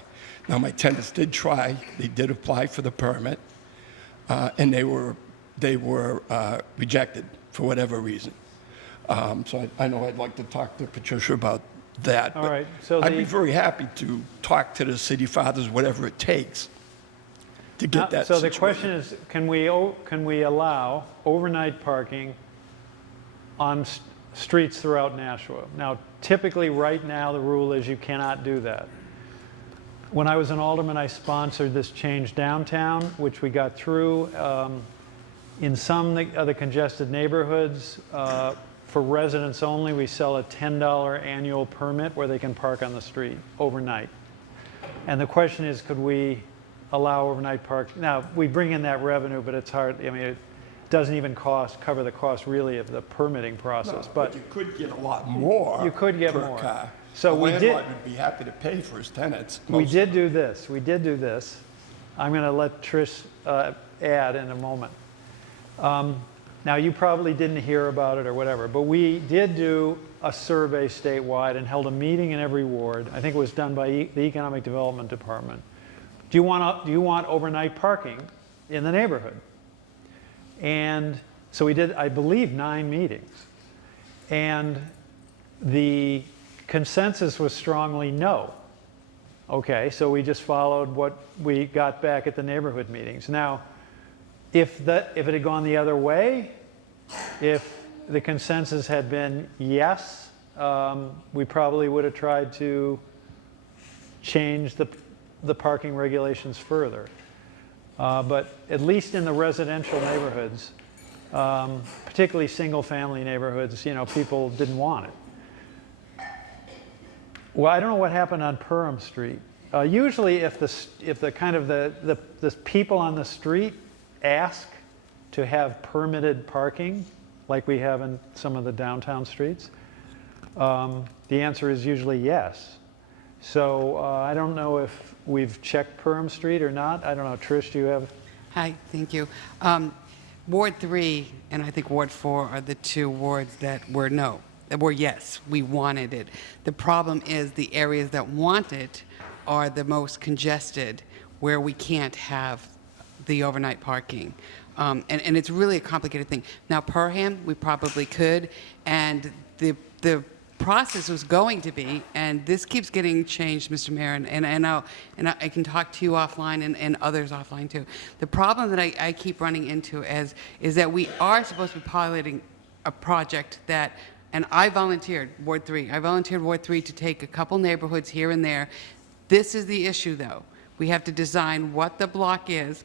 Now, my tenants did try. They did apply for the permit, and they were rejected for whatever reason. So I know I'd like to talk to Patricia about that. All but right, so I'd the- be very happy to talk to the city fathers, whatever it takes, to get that So the situated. question is, can we allow overnight parking on streets throughout Nashua? Now, typically, right now, the rule is you cannot do that. When I was an alderman, I sponsored this change downtown, which we got through. In some of the congested neighborhoods, for residents only, we sell a $10 annual permit where they can park on the street overnight. And the question is, could we allow overnight park? Now, we bring in that revenue, but it's hard. I mean, it doesn't even cover the cost really of the permitting process. But you could get a lot more. You could get per more. car. So The we did- landlord would be happy to pay for his tenants. We most- did do this. We did do this. I'm going to let Trish add in a moment. Now, you probably didn't hear about it or whatever, but we did do a survey statewide and held a meeting in every ward. I think it was done by the Economic Development Department. Do you want overnight parking in the neighborhood? And so we did, I believe, 9 meetings. And the consensus was strongly no. Okay, so we just followed what we got back at the neighborhood meetings. Now, if it had gone the other way, if the consensus had been yes, we probably would have tried to change the parking regulations further. But at least in the residential neighborhoods, particularly single-family neighborhoods, people didn't want it. Well, I don't know what happened on Perham Street. Usually, if the people on the street ask to have permitted parking, like we have in some of the downtown streets, the answer is usually yes. So I don't know if we've checked Perham Street or not. I don't know. Trish, do you have? Hi, thank you. Ward 3 and I think Ward 4 are the 2 wards that were no. Were yes, we wanted it. The problem is the areas that want it are the most congested, where we can't have the overnight parking. And it's really a complicated thing. Now, Perham, we probably could, and the process was going to be, and this keeps getting changed, Mr. Mayor, and I can talk to you offline and others offline too. The problem that I keep running into is that we are supposed to be piloting a project that, and I volunteered Ward 3 to take a couple neighborhoods here and there. This is the issue, though. We have to design what the block is.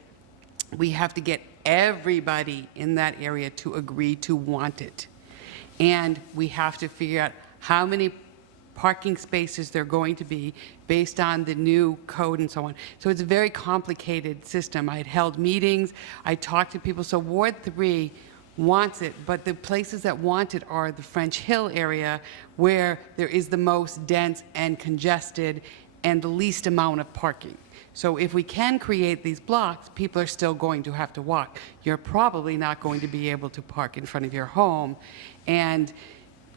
We have to get everybody in that area to agree to want it. And we have to figure out how many parking spaces there are going to be based on the new code and so on. So it's a very complicated system. I had held meetings, I talked to people. So Ward 3 wants it, but the places that want it are the French Hill area, where there is the most dense and congested and the least amount of parking. So if we can create these blocks, people are still going to have to walk. You're probably not going to be able to park in front of your home. And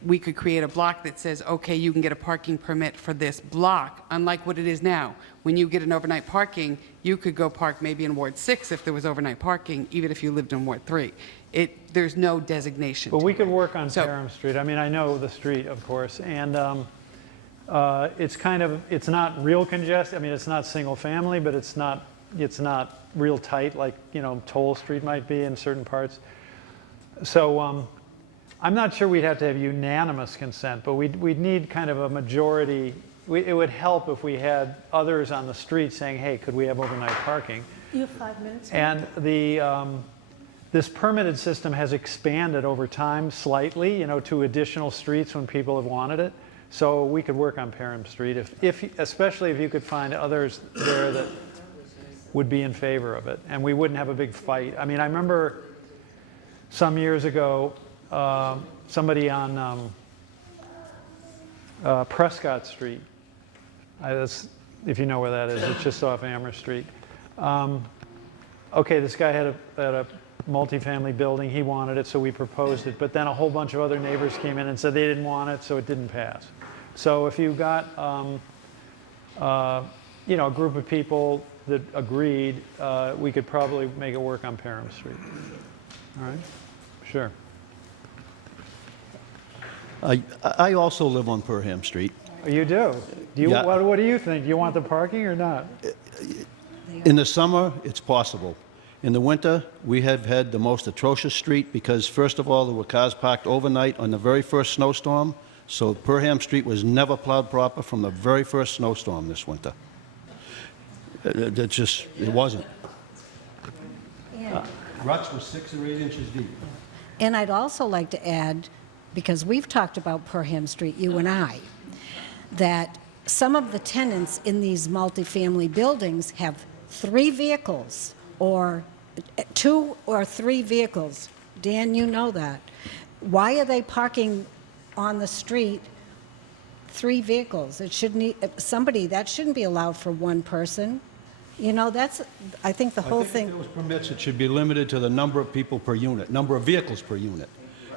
we could create a block that says, okay, you can get a parking permit for this block, unlike what it is now. When you get an overnight parking, you could go park maybe in Ward 6 if there was overnight parking, even if you lived in Ward 3. There's no designation. But we could work on So- Perham Street. I mean, I know the street, of course, and it's not real congested. I mean, it's not single family, but it's not real tight like, Toll Street might be in certain parts. So I'm not sure we'd have to have unanimous consent, but we'd need kind of a majority. It would help if we had others on the street saying, hey, could we have overnight parking? You have 5 minutes. And this permitted system has expanded over time slightly, to additional streets when people have wanted it. So we could work on Perham Street, especially if you could find others there that would be in favor of it, and we wouldn't have a big fight. I mean, I remember some years ago, somebody on Prescott Street. If you know where that is, it's just off Amherst Street. Okay, this guy had a multifamily building. He wanted it, so we proposed it. But then a whole bunch of other neighbors came in and said they didn't want it, so it didn't pass. So if you got a group of people that agreed, we could probably make it work on Perham Street. All right? Sure. I also live on Perham Street. You do? Yeah. What do you think? Do you want the parking or not? In the summer, it's possible. In the winter, we have had the most atrocious street because, first of all, there were cars parked overnight on the very first snowstorm. So Perham Street was never plowed proper from the very first snowstorm this winter. It wasn't. Ruts were 6 or 8 inches deep. And I'd also like to add because we've talked about Perham Street, you and I, that some of the tenants in these multifamily buildings have 3 vehicles or 2 or 3 vehicles. Dan, you know that. Why are they parking on the street 3 vehicles? It shouldn't, that shouldn't be allowed for one person. You know, that's, I think the whole thing. If those permits, it should be limited to the number of people per unit, number of vehicles per unit.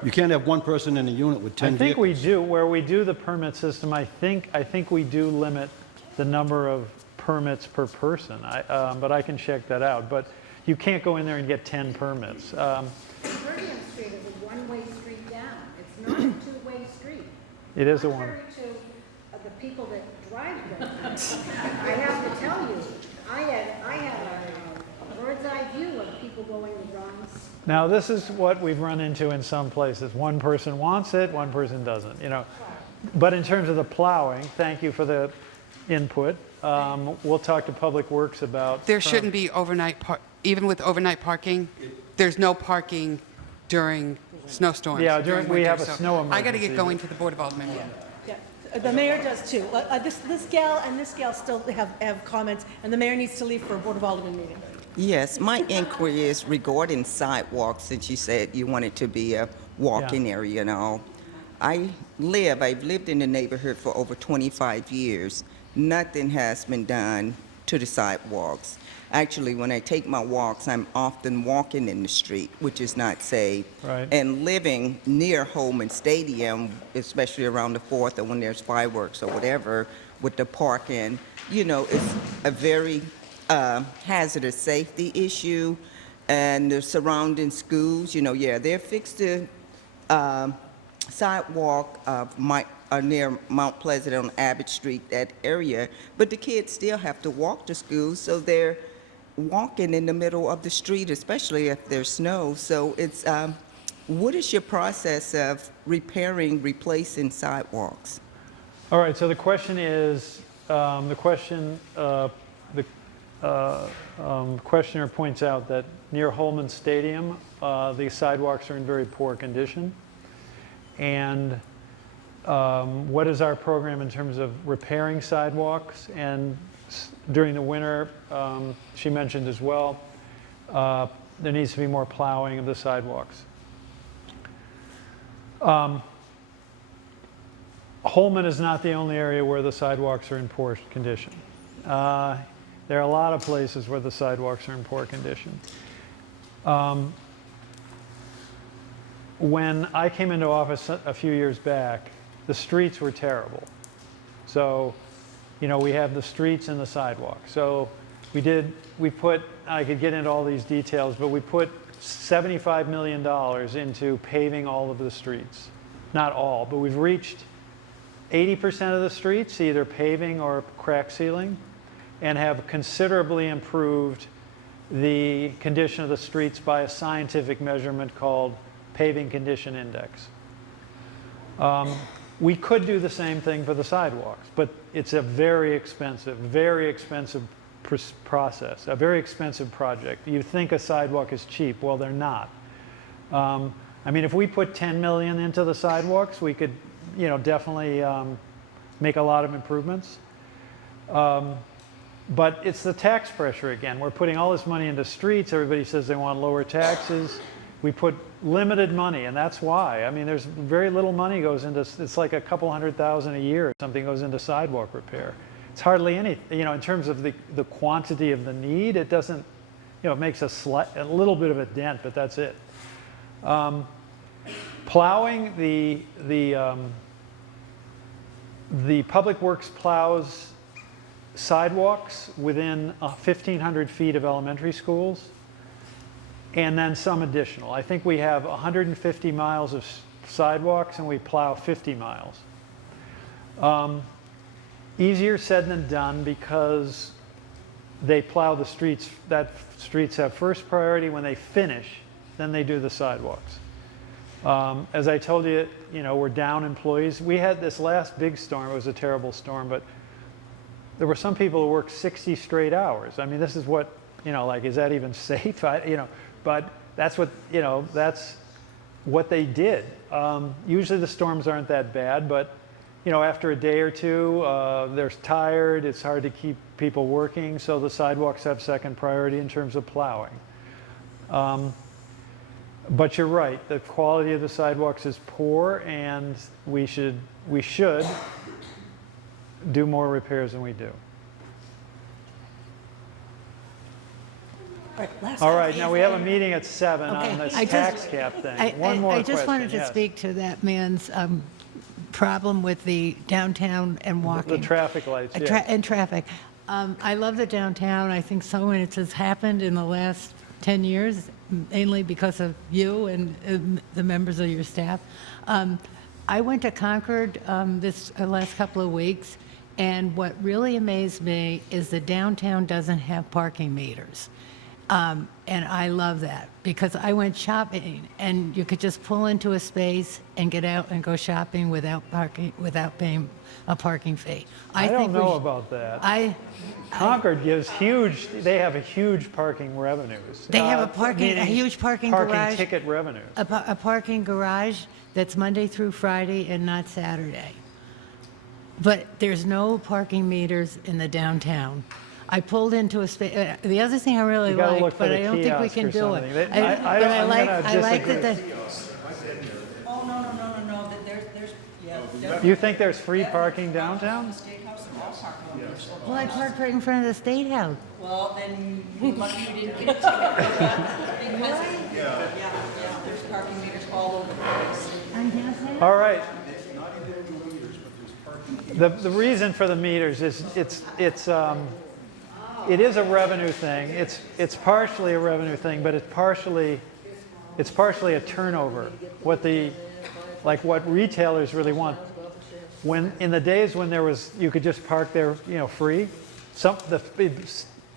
You can't have one person in a unit with 10 I think vehicles. we do, where we do the permit system, I think we do limit the number of permits per person, but I can check that out. But you can't go in there and get 10 permits. Perham Street is a one-way street down. It's not a two-way street. It is a one. Contrary to the people that drive there. I have to tell you, I had a bird's eye view of people going to Ron's. Now, this is what we've run into in some places. One person wants it, one person doesn't, you know. But in terms of the plowing, thank you for the input. We'll talk to Public Works about. There shouldn't be even with overnight parking, there's no parking during snowstorms. Yeah, during we have winter, a so snow I got to emergency. get going to the Board of Aldermen meeting. Yeah, the mayor does too. This gal and this gal still have comments, and the mayor needs to leave for a Board of Aldermen meeting. Yes, my inquiry is regarding sidewalks, since you said you want it to be a walking area and all. I've lived in the neighborhood for over 25 years. Nothing has been done to the sidewalks. Actually, when I take my walks, I'm often walking in the street, which is not safe. Right. And living near Holman Stadium, especially around the 4th or when there's fireworks or whatever, with the parking, you know, it's a very hazardous safety issue. And the surrounding schools, you know, yeah, they're fixed to sidewalk near Mount Pleasant on Abbott Street, that area, but the kids still have to walk to school, so they're walking in the middle of the street, especially if there's snow. So it's, what is your process of replacing sidewalks? All right, so the question is, the questioner points out that near Holman Stadium, the sidewalks are in very poor condition. And what is our program in terms of repairing sidewalks? And during the winter, she mentioned as well, there needs to be more plowing of the sidewalks. Holman is not the only area where the sidewalks are in poor condition. There are a lot of places where the sidewalks are in poor condition. When I came into office a few years back, the streets were terrible. So, you know, we have the streets and the sidewalks. So we put, I could get into all these details, but we put $75 million into paving all of the streets. Not all, but we've reached 80% of the streets, either paving or crack sealing, and have considerably improved the condition of the streets by a scientific measurement called Paving Condition Index. We could do the same thing for the sidewalks, but it's a very expensive process, a very expensive project. You think a sidewalk is cheap. Well, they're not. I mean, if we put 10 million into the sidewalks, we could, you know, definitely make a lot of improvements. But it's the tax pressure again. We're putting all this money into streets. Everybody says they want lower taxes. We put limited money, and that's why. I mean, there's very little money goes into, it's like a couple $100,000 a year or something goes into sidewalk repair. It's hardly any, you know, in terms of the quantity of the need, it doesn't, you know, it makes a little bit of a dent, but that's it. Plowing, the Public Works plows sidewalks within 1,500 feet of elementary schools, and then some additional. I think we have 150 miles of sidewalks, and we plow 50 miles. Easier said than done because they plow the streets, streets have first priority. When they finish, then they do the sidewalks. As I told you, you know, we're down employees. We had this last big storm. It was a terrible storm, but there were some people who worked 60 straight hours. I mean, this is what, you know, like, is that even safe? You know, but that's what, you know, that's what they did. Usually the storms aren't that bad, but after a day or two, they're tired. It's hard to keep people working, so the sidewalks have second priority in terms of plowing. But you're right, the quality of the sidewalks is poor, and we should do more repairs than we do. All right, now we have a meeting at 7 on this tax cap thing. One more I question. just wanted to yes. speak to that man's problem with the downtown and walking. The traffic lights, yeah. And traffic. I love the downtown. I think so many it has happened in the last 10 years, mainly because of you and the members of your staff. I went to Concord this last couple of weeks, and what really amazed me is the downtown doesn't have parking meters. And I love that because I went shopping and you could just pull into a space and get out and go shopping without paying a parking fee. I don't know about that. Concord gives huge, they have a huge parking revenues. They have a huge parking garage. Parking ticket revenues. A parking garage that's Monday through Friday and not Saturday. But there's no parking meters in the downtown. I pulled into a space. The other thing I really liked, but I don't think we can do it. I like that. Oh, no, there's, You think there's free parking downtown? Well, I parked right in front of the State House. Well, then you didn't get a ticket. There's parking meters all over the place. All right. The reason for the meters is it is a revenue thing. It's partially a revenue thing, but it's partially a turnover. What retailers really want. When in the days when you could just park there, free,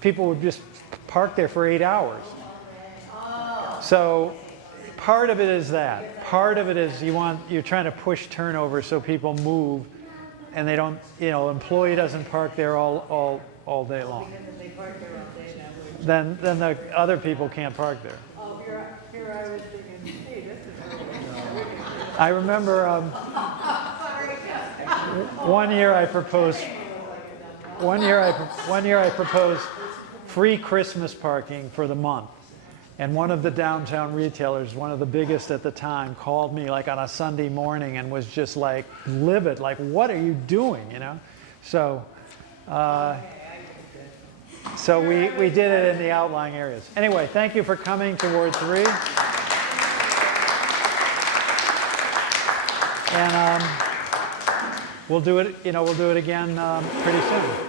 people would just park there for 8 hours. So part of it is that. Part of it is you're trying to push turnover so people move, and they don't. Employee doesn't park there all day long. Then the other people can't park there. Oh, here I was thinking, hey, this is I remember one year I proposed free Christmas parking for the month, and one of the downtown retailers, one of the biggest at the time, called me like on a Sunday morning and was just like livid, like, what are you doing, So. So we did it in the outlying areas. Anyway, thank you for coming to Ward 3. And we'll do it again pretty soon.